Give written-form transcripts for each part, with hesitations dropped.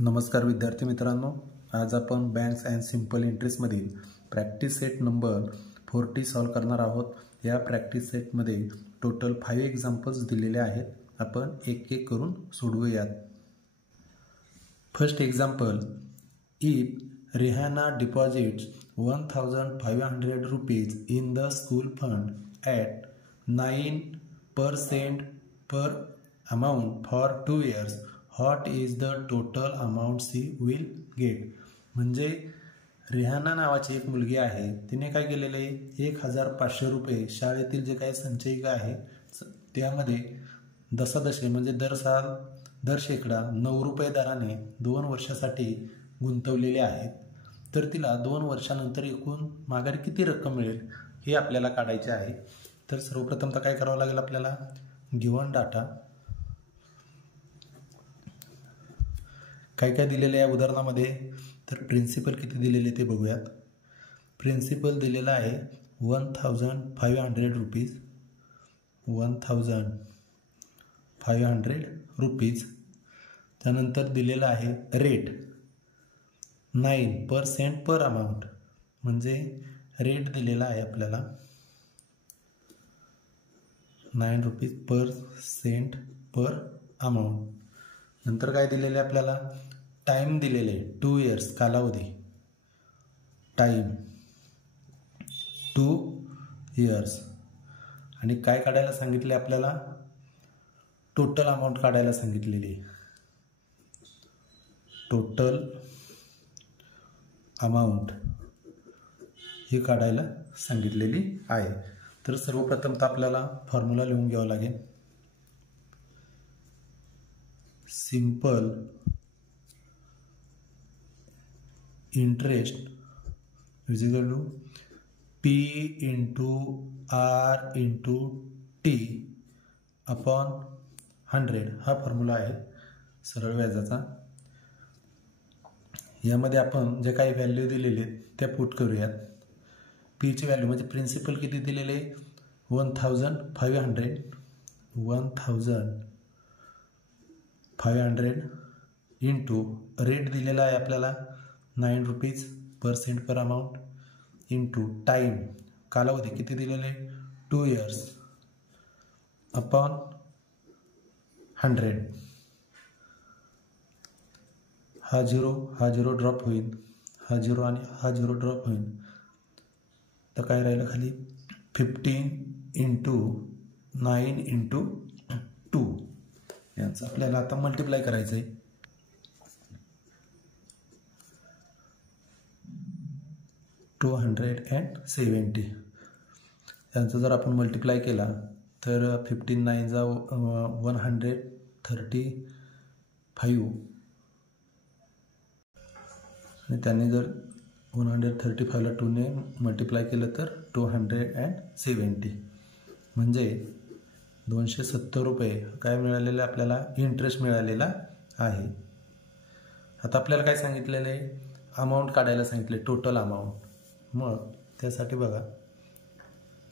नमस्कार विद्यार्थी मित्रांनो, आज आपण बँक्स अँड सिंपल इंटरेस्टमधील प्रॅक्टिस सेट नंबर 40 सॉल्व करणार आहोत। या प्रॅक्टिस सेटमध्ये टोटल 5 एक्झाम्पल्स दिलेले आहेत। आपण एक एक करून सोडवूयात। First example, if Rehana deposits 1500 rupees in the school fund at 9% per amount for 2 years, what is the total amount she will get? म्हणजे रेहाना नावाची एक मुलगी आहे, तिने काय केलेले 1500 रुपये शाळेतील जे काही संचयिका आहे त्यामध्ये दशादशे म्हणजे दर शेकडा 9 रुपये दराने 2 वर्षासाठी गुंतवलेले आहेत। तर तिला 2 वर्षानंतर एकूण माघारी किती रक्कम मिळेल हे आपल्याला काढायचे आहे। तर सर्वप्रथम काय करावं लागेल आपल्याला, गिवन डाटा काय काय दिलेले आहे उदाहरणामध्ये। तर प्रिन्सिपल किती दिलेले ते बघूयात। प्रिन्सिपल दिलेला आहे 1500 रुपीज, 1500 रुपीज। त्यानंतर दिलेला आहे रेट 9% पर अमाउंट, म्हणजे रेट दिलेला आहे आपल्याला 9 रुपीज % पर अमाउंट। नंतर काय दिलेले आपल्याला, टाइम दिलेले 2 इयर्स कालावधी, टाइम 2 इयर्स। आणि काय काढायला सांगितले आपल्याला, टोटल अमाउंट काढायला सांगितलेली, टोटल अमाउंट ही काढायला सांगितलेली आहे। तर सर्वप्रथम तर आपल्याला फॉर्म्युला लिहून घ्यावा लागेल। Simple interest is equal to P into R into T upon 100 हा फॉर्म्युला आहे सरळ व्याजाचा। यामध्ये आपण जे काही व्हॅल्यू दिलेले त्या पुट करूयात। P ची व्हॅल्यू म्हणजे प्रिन्सिपल किती दिलेले 1500 इंटू रेट दिलेला आहे आपल्याला 9 रुपीज % पर अमाउंट इंटू टाइम कालावधी किती दिलेले 2 इयर्स अपॉन 100। हा झिरो ड्रॉप होईल, हा झिरो आणि हा झिरो ड्रॉप होईल। तर काय राहिलं खाली 15 इंटू 9 इंटू 2 यांचं आपल्याला आता मल्टिप्लाय करायचं आहे। 270 यांचं जर आपण मल्टिप्लाय केला तर 15 9 जा 135 आणि त्यांनी जर 135 ला 2 ने मल्टिप्लाय केलं तर 270 म्हणजे 270 रुपये काय मिळालेलं आपल्याला, इंटरेस्ट मिळालेला आहे। आता आपल्याला काय सांगितलेलं आहे, अमाऊंट काढायला सांगितले, टोटल अमाऊंट। मग त्यासाठी बघा,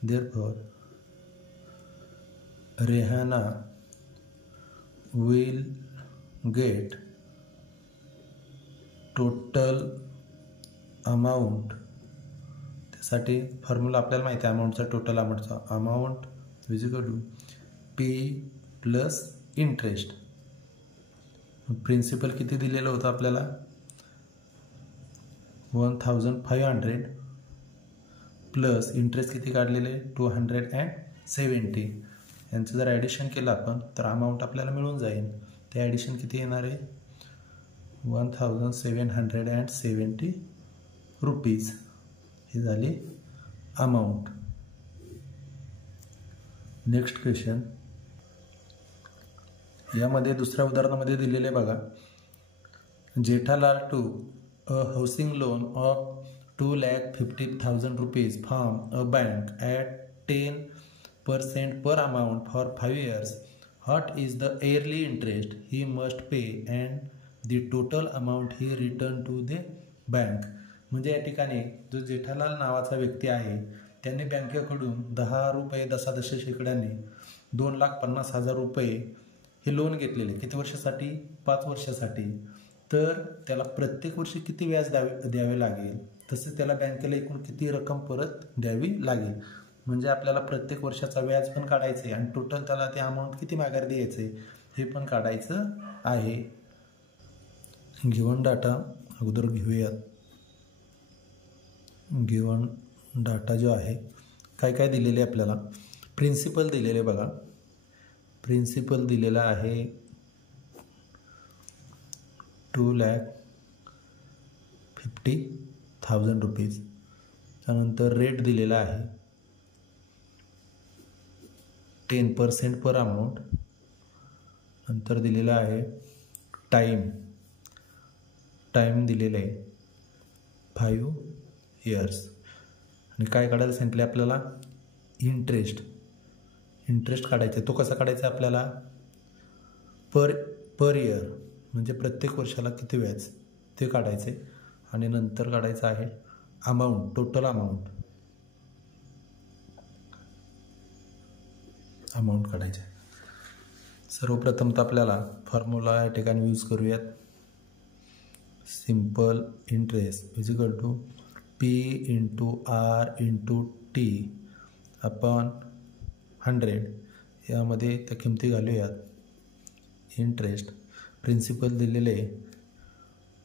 therefore Rehana will get total amount. त्यासाठी फॉर्म्युला आपल्याला माहिती आहे अमाऊंटचा, टोटल अमाऊंटचा, amount is equal to P plus interest. Principal किती दिलेलं होतं आपल्याला 1500 प्लस इंटरेस्ट किती काढलेले 270। यांचं जर ॲडिशन केलं आपण तर अमाऊंट आपल्याला मिळून जाईल। ते ॲडिशन किती येणार आहे 1770 रुपीज, ही झाली अमाऊंट। नेक्स्ट क्वेश्चन, यामध्ये दुसऱ्या उदाहरणामध्ये दिलेले बघा, Jethalal took a housing loan of 2,50,000 rupees from a bank at 10% per amount for 5 years. What is the yearly interest he must pay and the total amount he returned to the bank? म्हणजे या ठिकाणी जो जेठालाल नावाचा व्यक्ती आहे त्यांनी बँकेकडून 10 रुपये दशादशे शेकड्याने 2,50,000 रुपये हे लोन घेतलेले, किती वर्षासाठी 5 वर्षासाठी। तर त्याला प्रत्येक वर्षी किती व्याज द्यावे लागेल, तसे त्याला बँकेला एकूण किती रक्कम परत द्यावी लागेल. म्हणजे आपल्याला प्रत्येक वर्षाचा व्याज पण काढायचं आहे आणि टोटल त्याला ते अमाऊंट किती माघार द्यायचं आहे हे पण काढायचं आहे. गिवन डाटा अगोदर घेऊयात. गिवन डाटा जो आहे काय काय दिलेले आपल्याला. प्रिन्सिपल दिलेले बघा. प्रिन्सिपल दिलेला आहे 2,50,000 रुपीज. त्यानंतर रेट दिलेला आहे 10% पर अमाऊंट. नंतर दिलेला आहे टाईम दिलेला आहे 5 years. आणि काय काढायला सांगितले आपल्याला, इंटरेस्ट काढायचा. तो कसा काढायचा आपल्याला, पर इयर म्हणजे प्रत्येक वर्षाला किती व्याज ते काढायचे. आणि नंतर काढायचं आहे अमाऊंट, टोटल अमाऊंट काढायचे. सर्वप्रथम तर आपल्याला फॉर्म्युला या ठिकाणी यूज करूयात. Simple interest is equal to P × R × T upon 100. यामध्ये त्या किमती घालूयात. इंटरेस्ट प्रिन्सिपल दिलेले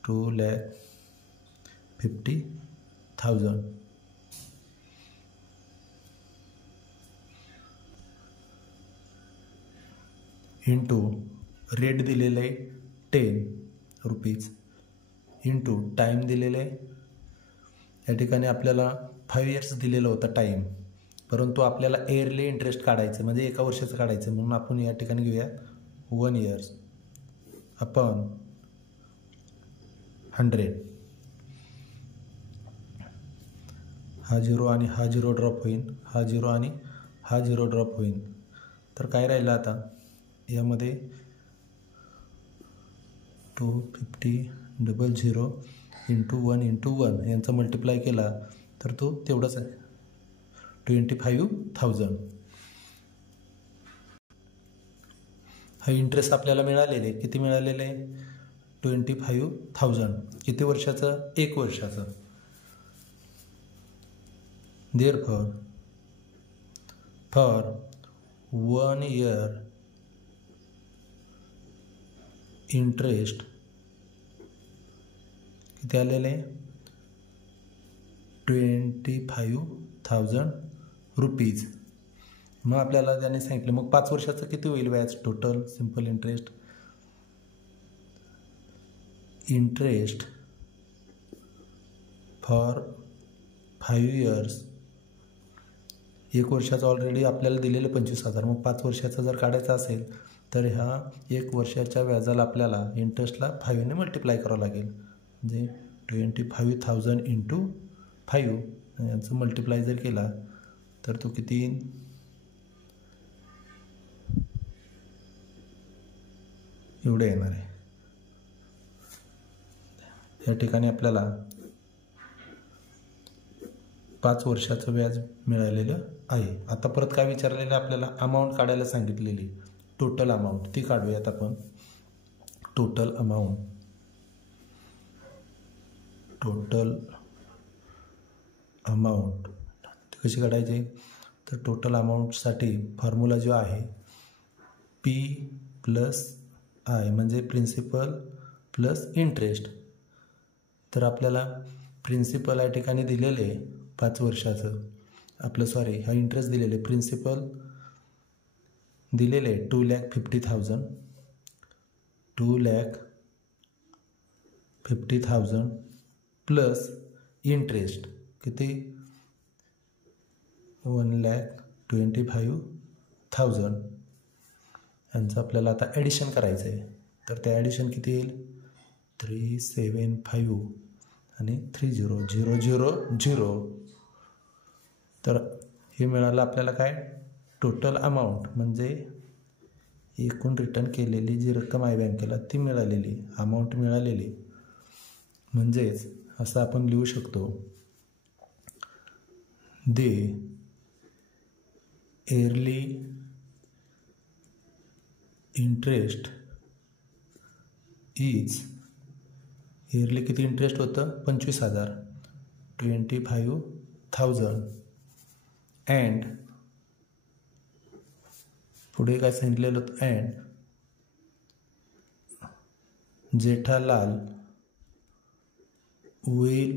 2,50,000 इंटू रेट दिलेले 10 रुपीज इंटू टाईम दिलेले, या ठिकाणी आपल्याला 5 years दिलेलं होतं टाईम, परंतु आपल्याला इयरली इंटरेस्ट काढायचं म्हणजे एका वर्षाचं काढायचं. म्हणून आपण या ठिकाणी घेऊया 1 year अपॉन 100. हा 0 आणि हा 0 ड्रॉप होईल, हा 0 आणि हा 0 ड्रॉप होईल. तर काय राहिलं आता यामध्ये 250,000 इंटू 1 इंटू 1 यांचा मल्टिप्लाय केला तर तो तेवढाच आहे 25,000. हा इंटरेस्ट आपल्याला मिळालेले किती मिळालेले 25,000. किती वर्षाचं, 1 वर्षाचं. देअरफॉर फॉर 1 year इंटरेस्ट किती आलेले 25,000 रुपीज. मग आपल्याला त्याने सांगितलं मग 5 वर्षाचं किती होईल व्याज total. Simple interest for 5 years. 1 वर्षाचं ऑलरेडी आपल्याला दिलेले 25,000. मग 5 वर्षाचं जर काढायचं असेल तर ह्या 1 वर्षाच्या व्याजाला आपल्याला इंटरेस्टला 5 ने मल्टिप्लाय करावं लागेल. म्हणजे 25,000 इंटू 5 यांचं मल्टिप्लाय जर केला तर तो किती येईल, एवढे येणार आहे. या ठिकाणी आपल्याला 5 वर्षाचं व्याज मिळालेलं आहे. आता परत काय विचारलेलं आपल्याला, अमाऊंट काढायला सांगितलेली, टोटल अमाऊंट ती काढूयात आपण. टोटल अमाऊंट कशी काढायची, तर टोटल अमाऊंटसाठी फॉर्म्युला जो आहे P + I म्हणजे प्रिन्सिपल प्लस इंटरेस्ट. तर आपल्याला प्रिन्सिपल या ठिकाणी दिलेले 5 वर्षाचं हा इंटरेस्ट दिलेले, प्रिन्सिपल दिलेले 2,50,000 प्लस इंटरेस्ट किती 1,25,000 यांचं आपल्याला आता ॲडिशन करायचं आहे. तर ते ॲडिशन किती येईल 375 आणि 30,000. तर हे मिळालं आपल्याला काय टोटल अमाऊंट म्हणजे एकूण रिटर्न केलेली जी रक्कम आहे बँकेला ती मिळालेली अमाऊंट मिळालेली. म्हणजेच असं आपण लिहू शकतो दे इयरली इंटरेस्ट इज इयरली किती इंटरेस्ट होतं 25,000 25,000 अँड पुढे काय सांगितलेलं होतं and Jethalal will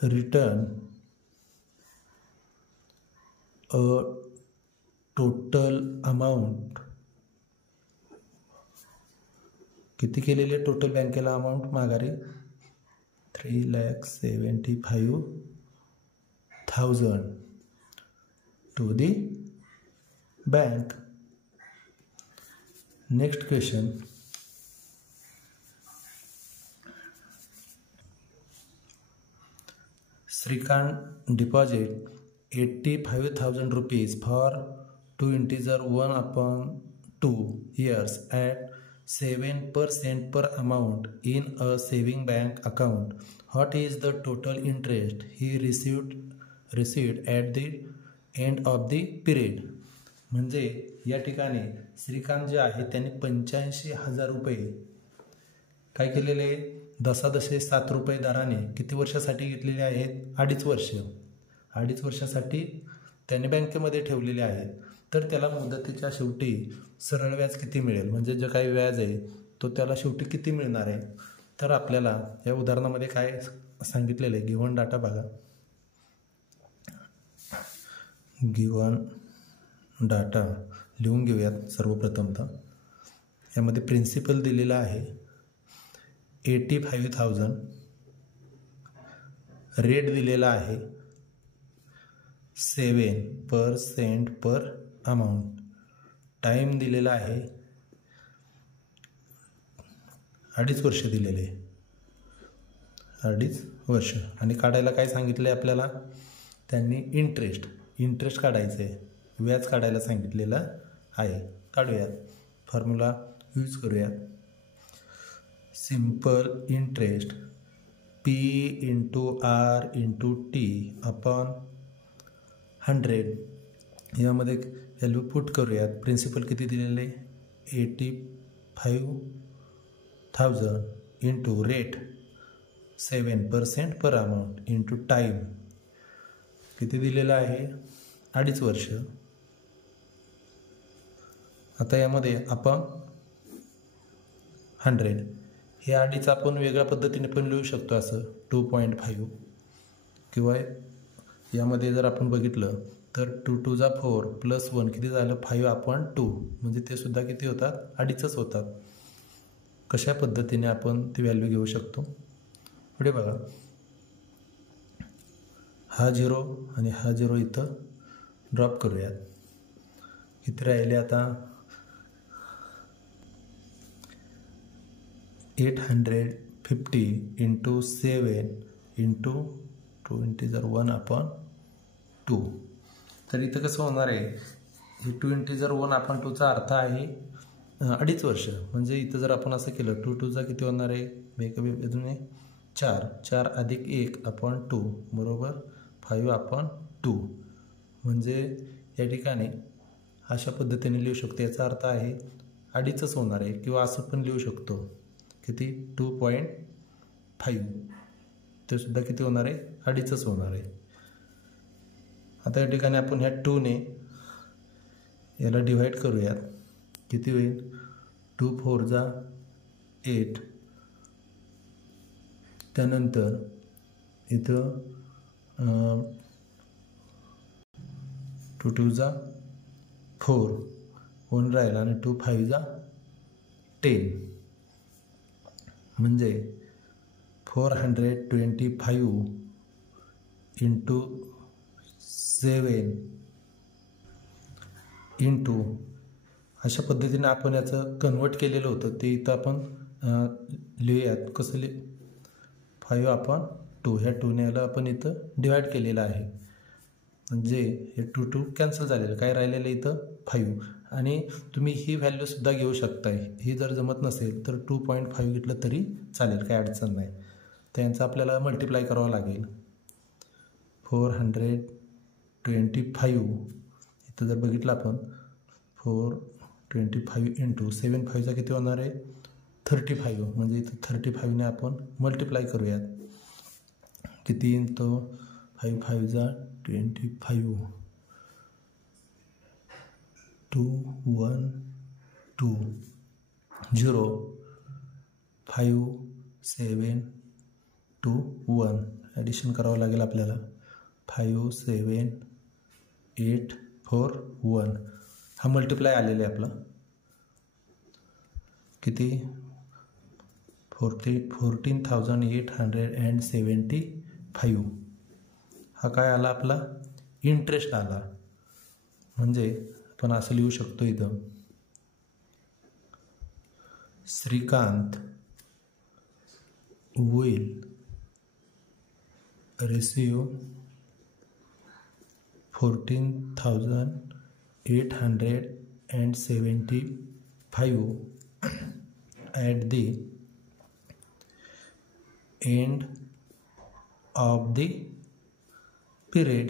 return a total amount किती केलेले टोटल बँकेला अमाऊंट माघारी 3,75,000 to the bank. Next question. Srikant deposit 85,000 rupees for 2 integer 1/2 years at 7% per amount in a saving bank account. What is the total interest he received at the end of the period? म्हणजे या ठिकाणी श्रीकांत जे आहे त्यांनी 85,000 रुपये काय केलेले 10.7 रुपये दराने किती वर्षासाठी घेतलेले आहेत 2.5 वर्ष 2.5 वर्षासाठी त्यांनी बँकेमध्ये ठेवलेले आहेत. तर त्याला मुदतीच्या शेवटी सरळ व्याज किती मिळेल म्हणजे जे काही व्याज आहे तो त्याला शेवटी किती मिळणार आहे. तर आपल्याला या उदाहरणामध्ये काय सांगितलेलं आहे गिव्हन डाटा बघा. गिव्हन डाटा लिहून घेऊयात सर्वप्रथमतः. यामध्ये प्रिन्सिपल दिलेला आहे 85,000, रेट दिलेला आहे 7% पर अमाऊंट, टाइम दिलेला आहे 2.5 वर्ष दिलेले 2.5 वर्ष. आणि काढायला काय सांगितलं आहे आपल्याला त्यांनी इंटरेस्ट काढायचं आहे व्याज काढायला सांगितलेलं आहे. काढूयात फॉर्म्युला यूज करूयात. Simple interest P × R × T upon 100. यामध्ये व्हॅल्यू पुट करूयात. प्रिन्सिपल किती दिलेले 85,000 इंटू रेट 7% पर अमाऊंट इंटू टाईम किती दिलेला आहे 2.5 वर्ष. आता यामध्ये आपण 100 हे 2.5 आपण वेगळ्या पद्धतीने पण लिहू शकतो असं 2.5 किंवा यामध्ये जर आपण बघितलं तर 2 × 4 + 1 किती झालं 5/2 म्हणजे ते सुद्धा किती होतात 2.5च होतात. कशा पद्धतीने आपण ती व्हॅल्यू घेऊ शकतो पुढे बघा. हा 0 आणि हा 0 इथं ड्रॉप करूयात. किती राहिले आता 850 × 7 × 2 integer 1/2. तर इथं कसं होणार आहे हे 2 integer 1/2 चा अर्थ आहे 2.5 वर्ष. म्हणजे इथं जर आपण असं केलं 2 × 2 किती होणार आहे बाजूने 4 4 + 1/2 बरोबर 5/2. म्हणजे या ठिकाणी अशा पद्धतीने लिहू शकतो. याचा अर्थ आहे 2.5च होणार आहे किंवा असं पण लिहू शकतो किती 2.5 ते सुद्धा किती होणार आहे 2.5च होणार आहे. आता या ठिकाणी आपण ह्या 2 ने याला डिवाइड करूयात. किती होईल 2 × 4 = 8. त्यानंतर इथं 2 × 2 = 4 1 राहिला आणि 2 × 5 = 10 म्हणजे 425 × 7 इंटू अशा पद्धतीने आपण याचं कन्वर्ट केलेलं होतं ते इथं आपण लिहूयात. कसं 5/2 ह्या 2 ने याला आपण इथं डिवाइड केलेलं आहे. म्हणजे हे 2 कॅन्सल झालेलं काय राहिलेलं इथं 5. आणि तुम्ही ही व्हॅल्यूसुद्धा घेऊ शकताय. ही जर जमत नसेल तर 2.5 घेतलं तरी चालेल काय अडचण नाही. त्यांचं आपल्याला मल्टिप्लाय करावं लागेल. 425 इथं जर बघितलं आपण 425 × 7 5 किती होणार आहे 35 म्हणजे इथं 35ने आपण मल्टिप्लाय करूयात. किती येईल तो 5 5 जा 25 2 1 2 0 5 7 2 1 ॲडिशन करावं लागेल आपल्याला. 5 7 8 4 1 हा मल्टिप्लाय आलेला आहे आपला. किती 14,875 हा काय आला आपला इंटरेस्ट आला. म्हणजे आपण असं लिहू शकतो इथं Shrikant will receive 14,875 at the end of the period.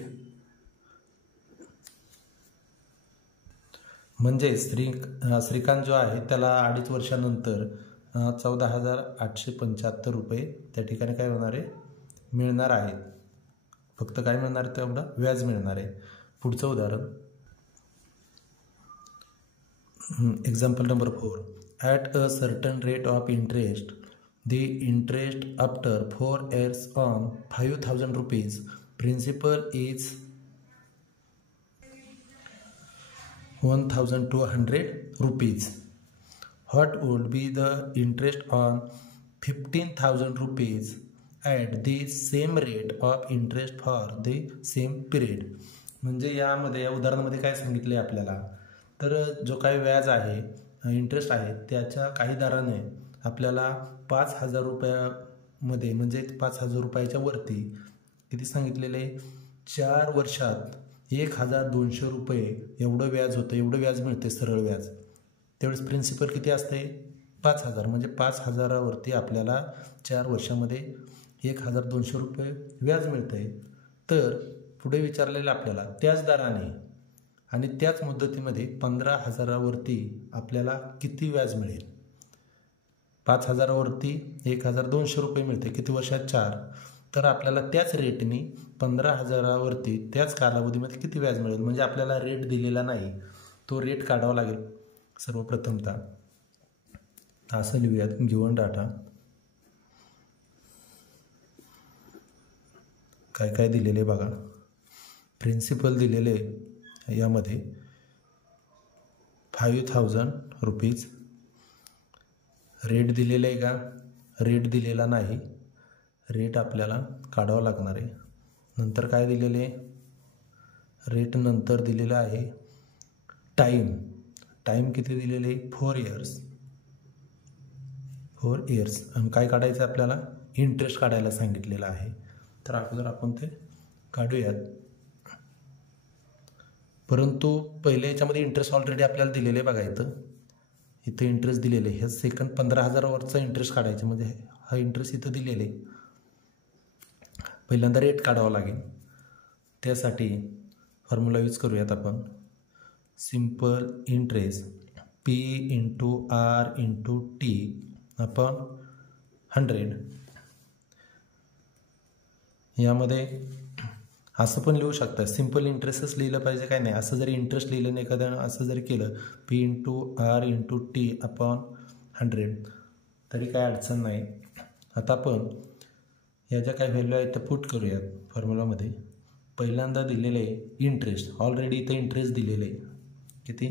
म्हणजे श्रीकांत जो आहे त्याला 2.5 वर्षानंतर 14,875 रुपये त्या ठिकाणी काय होणार आहे मिळणार आहेत. फक्त काय मिळणार आहे तेवढं व्याज मिळणार आहे. पुढचं उदाहरण example number 4. At a certain rate of interest the interest after 4 years on 5,000 rupees principal is 1,200 rupees. What would be the interest on 15,000 rupees at the same rate of interest for the same period? म्हणजे यामध्ये या उदाहरणामध्ये काय सांगितले आपल्याला तर जो काही व्याज आहे इंटरेस्ट आहे त्याच्या काही दराने आपल्याला 5,000 रुपयामध्ये म्हणजे 5,000 रुपयाच्या वरती किती सांगितलेले 4 वर्षात 1,200 रुपये एवढं व्याज होतं. एवढं व्याज मिळते सरळ व्याज. तेवढेच प्रिन्सिपल किती असते 5,000 म्हणजे 5,000वरती आपल्याला 4 वर्षामध्ये 1,200 रुपये व्याज मिळते. तर पुढे विचारलेलं आपल्याला त्याच दराने आणि त्याच मुदतीमध्ये 15,000वरती आपल्याला किती व्याज मिळेल. 5,000वरती 1,200 रुपये मिळते किती वर्षात 4. तर आपल्याला त्याच रेटनी 15,000वरती त्याच कालावधीमध्ये किती व्याज मिळेल. म्हणजे आपल्याला रेट दिलेला नाही तो रेट काढावा लागेल. सर्वप्रथमतः असं लिहूयात गिवन डाटा काय काय दिलेले बघा. प्रिन्सिपल दिलेले यामध्ये 5,000 रुपीज. रेट दिलेले आहे का रेट दिलेला नाही. रेट आपल्याला काढावं लागणार आहे. नंतर काय दिलेले रेट नंतर दिलेला आहे टाईम किती दिलेले 4 years. 4 years आणि काय काढायचं आपल्याला इंटरेस्ट काढायला सांगितलेलं आहे. तर अगोदर आपण ते काढूयात. परंतु पहिले याच्यामध्ये इंटरेस्ट ऑलरेडी आपल्याला दिलेले बघा. इथं इंटरेस्ट दिलेले हे सेकंड 15,000वरचा इंटरेस्ट काढायचं म्हणजे हा इंटरेस्ट इथं दिलेले. पहिल्यांदा रेट काढावा लागेल. त्यासाठी फॉर्म्युला यूज करूयात आपण simple interest P × R × T upon 100. यामध्ये असं पण लिहू शकता सिंपल इंटरेस्टच लिहिलं पाहिजे काय नाही. असं जरी इंटरेस्ट लिहिलं नाही एखाद्यानं असं जरी केलं P × R × T अपॉन 100 तरी काय अडचण नाही. आता आपण या ज्या काही व्हॅल्यू आहेत त्या पुट करूयात फॉर्म्युलामध्ये. पहिल्यांदा दिलेले इंटरेस्ट ऑलरेडी इथं इंटरेस्ट दिलेले किती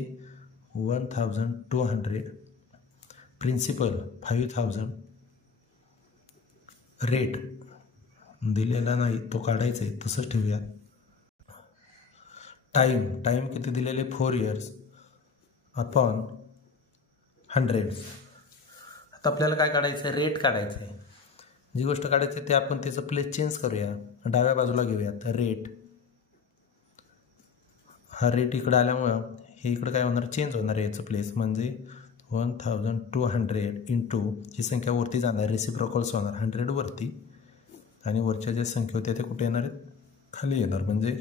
1,200. प्रिन्सिपल 5,000. रेट दिलेला नाही तो काढायचा आहे तसंच ठेवूया. टाईम किती दिलेले 4 years अपॉन 100. आता आपल्याला काय काढायचं आहे रेट काढायचं आहे. जी गोष्ट काढायची ते आपण त्याचं प्लेस चेंज करूया. डाव्या बाजूला घेऊयात रेट. हा रेट इकडं आल्यामुळं हे इकडं काय होणार चेंज होणार आहे याचं प्लेस. म्हणजे 1,200 इंटू ही संख्या वरती जाणार रेसिप्रोकल्स होणार 100 वरती आणि वरच्या ज्या संख्या होत्या त्या कुठे येणार आहेत खाली येणार. म्हणजे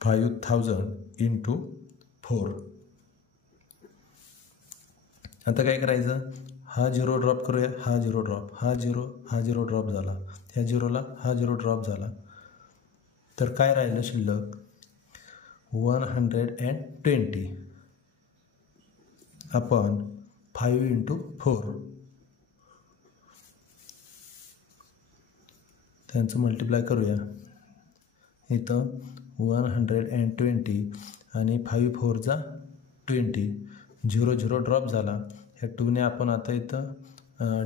5,000 × 4. आता काय करायचं हा झिरो ड्रॉप करूया, हा झिरो ड्रॉप, हा झिरो ड्रॉप झाला, ह्या झिरोला हा झिरो ड्रॉप झाला. तर काय राहिलं शिल्लक? 120 अपॉन 5 × 4. त्यांचं मल्टिप्लाय करूया. इथं 120 आणि 5 4 जा 20. 0 ड्रॉप झाला. ह्या 2ने आपण आता इथं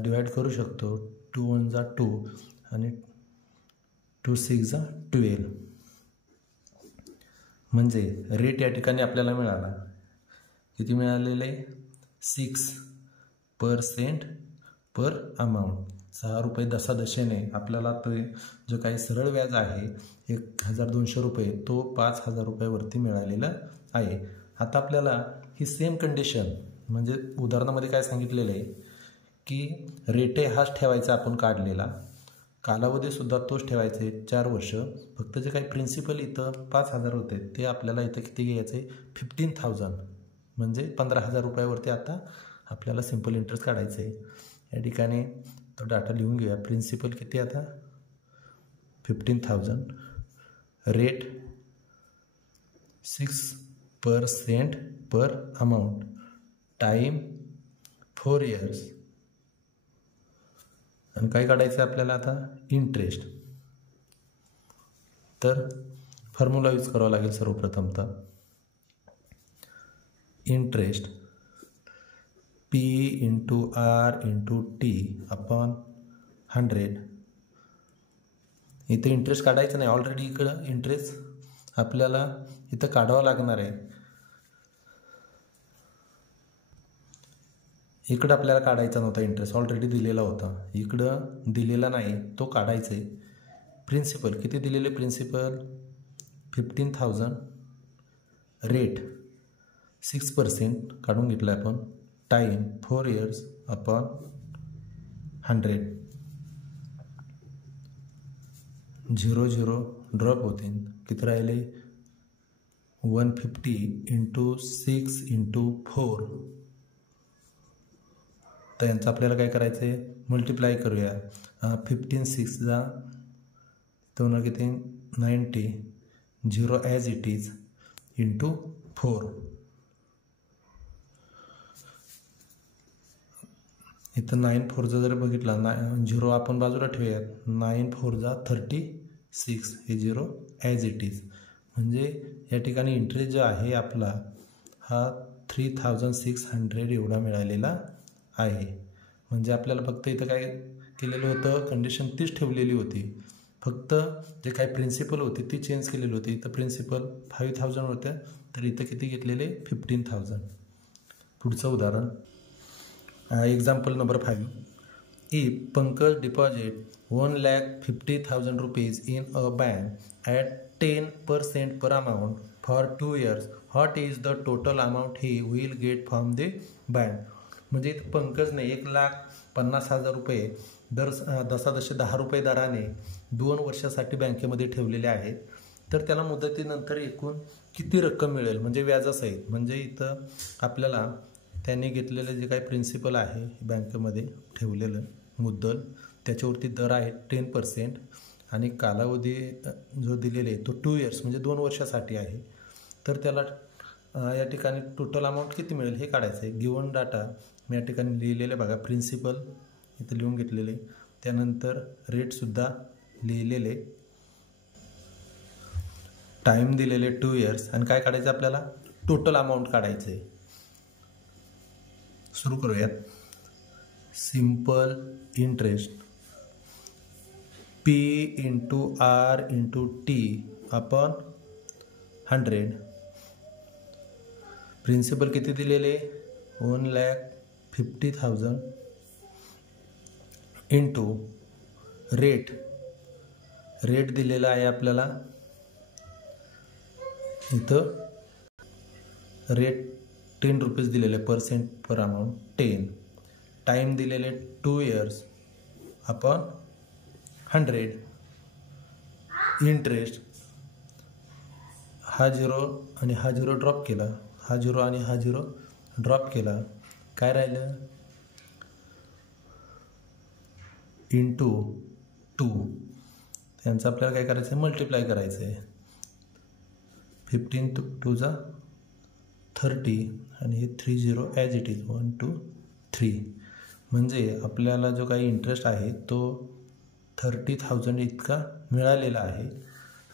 डिवाईड करू शकतो. 2 1 जा 2 आणि 2 6 जा 12. म्हणजे रेट या ठिकाणी आपल्याला मिळाला. किती मिळालेले? 6% पर अमाऊंट. 6 रुपये दशादशेने आपल्याला तो जो काही सरळ व्याज आहे 1200 रुपये तो 5000 रुपयावरती मिळालेला आहे. आता आपल्याला ही सेम कंडिशन म्हणजे उदाहरणामध्ये काय सांगितलेलं आहे की रेटे हाच ठेवायचा आपण काढलेला, कालावधीसुद्धा तोच ठेवायचे 4 वर्ष. फक्त जे काही प्रिन्सिपल इथं 5000 होते ते आपल्याला इथं किती घ्यायचे? 15,000 म्हणजे 15,000 रुपयावरती आता आपल्याला सिम्पल इंटरेस्ट काढायचं आहे. या ठिकाणी तो डाटा लिहून घेऊया. प्रिन्सिपल किती आता? 15,000. रेट 6% पर अमाऊंट. Time 4 years. आणि काय काढायचं आहे आपल्याला आता? इंटरेस्ट. तर फॉर्म्युला यूज करावा लागेल सर्वप्रथमतः. Interest P × R × T upon 100. इथं इंटरेस्ट काढायचं नाही, ऑलरेडी इकडं इंटरेस्ट आपल्याला इथं काढावं लागणार आहे. इकडं आपल्याला काढायचा नव्हता, इंटरेस्ट ऑलरेडी दिलेला होता. इकडं दिलेला नाही, तो काढायचा आहे. प्रिन्सिपल किती दिलेले? प्रिन्सिपल 15,000. रेट 6% काढून घेतला आपण. Time 4 years upon 100. 0 ड्रॉप होते. किती राहिले? 150 × 6 × 4. तर यांचं आपल्याला काय करायचं आहे? मल्टिप्लाय करूया. 15 6 जा तो ना किती? 90. 0 ॲज इट इज × 4. इथं 9 4 जर बघितला 0 आपण बाजूला ठेवूयात. 9 4 जा 36. हे 0 ॲज इट इज. म्हणजे या ठिकाणी इंटरेस्ट जो आहे आपला हा 3600 एवढा मिळालेला आहे. म्हणजे आपल्याला फक्त इथं काय केलेलं होतं? कंडिशन तीच ठेवलेली होती. फक्त जे काही प्रिन्सिपल होती ती चेंज केलेली होती. इथं प्रिन्सिपल 5000 होत्या, तर इथं किती घेतलेले? 15,000. पुढचं उदाहरण. Example number 5. If Pankaj deposit 1,50,000 rupees in a bank at 10% per amount for 2 years, what is the total amount he will get from the bank? म्हणजे इथं पंकजने 1,50,000 रुपये दर दशादशे 10 रुपये दराने 2 वर्षासाठी बँकेमध्ये ठेवलेले आहेत. तर त्याला मुदतीनंतर एकूण किती रक्कम मिळेल म्हणजे व्याजासहित. म्हणजे इथं आपल्याला त्यांनी घेतलेलं जे काही प्रिन्सिपल आहे बँकेमध्ये ठेवलेलं मुद्दल त्याच्यावरती दर आहे 10% आणि कालावधी जो दिलेला आहे तो 2 years म्हणजे 2 वर्षासाठी आहे. तर त्याला या ठिकाणी टोटल अमाऊंट किती मिळेल हे काढायचं आहे. गिवन डाटा मी या ठिकाणी लिहिलेले बघा. प्रिन्सिपल इथं लिहून घेतलेले, त्यानंतर रेटसुद्धा लिहिलेले, टाईम दिलेले 2 years आणि काय काढायचं आपल्याला? टोटल अमाऊंट काढायचं आहे. सुरू करूयात. Simple interest P × R × T upon 100. Principal किती दिलेले? 1,50,000 इंटू रेट दिलेला आहे आपल्याला. इथं रेट 10 रुपीज दिलेले, % पर अमाऊंट 10. टाईम दिलेले 2 years अपॉन 100. इंटरेस्ट हा 0 आणि हा 0 ड्रॉप केला, हा 0 आणि हा 0 ड्रॉप केला. काय राहिलं? इंटू 2, त्यांचं आपल्याला काय करायचं आहे, मल्टिप्लाय करायचं आहे. 15 2 × 30 आणि हे 30 ॲज इट इज 1 2 3. म्हणजे आपल्याला जो काही इंटरेस्ट आहे तो 30,000 इतका मिळालेला आहे.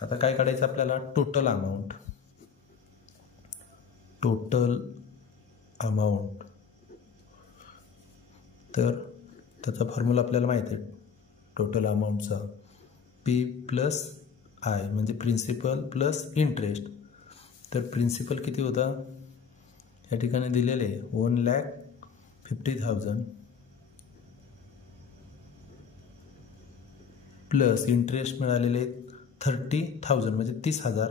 आता काय काढायचं आपल्याला, टोटल अमाऊंट. तर त्याचा फॉर्म्युला आपल्याला माहिती आहे टोटल अमाऊंटचा, P+I म्हणजे प्रिन्सिपल प्लस इंटरेस्ट. तर प्रिन्सिपल किती होता, या ठिकाणी दिलेले 1,50,000 प्लस इंटरेस्ट मिळालेले 30,000 म्हणजे 30,000.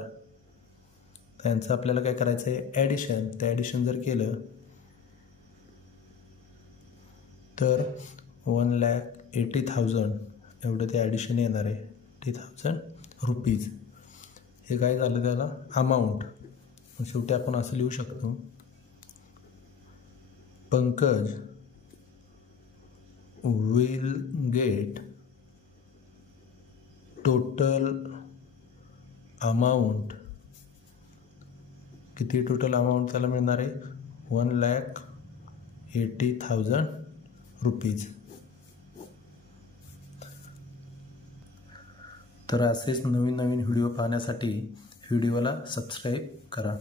त्यांचं आपल्याला काय करायचं आहे, ॲडिशन. ते ॲडिशन जर केलं तर 1,80,000 एवढं ते ॲडिशन येणार आहे, 80,000 रुपीज. हे काय झालं त्याला अमाऊंट. शेवटी आपण असं लिहू शकतो, Pankaj will get total amount. किती टोटल अमाऊंट त्याला मिळणार आहे, 1,80,000 रुपीज. तर असेच नवीन नवीन व्हिडिओ पाहण्यासाठी व्हिडिओला सबस्क्राईब करा.